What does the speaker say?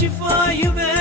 şifayı ver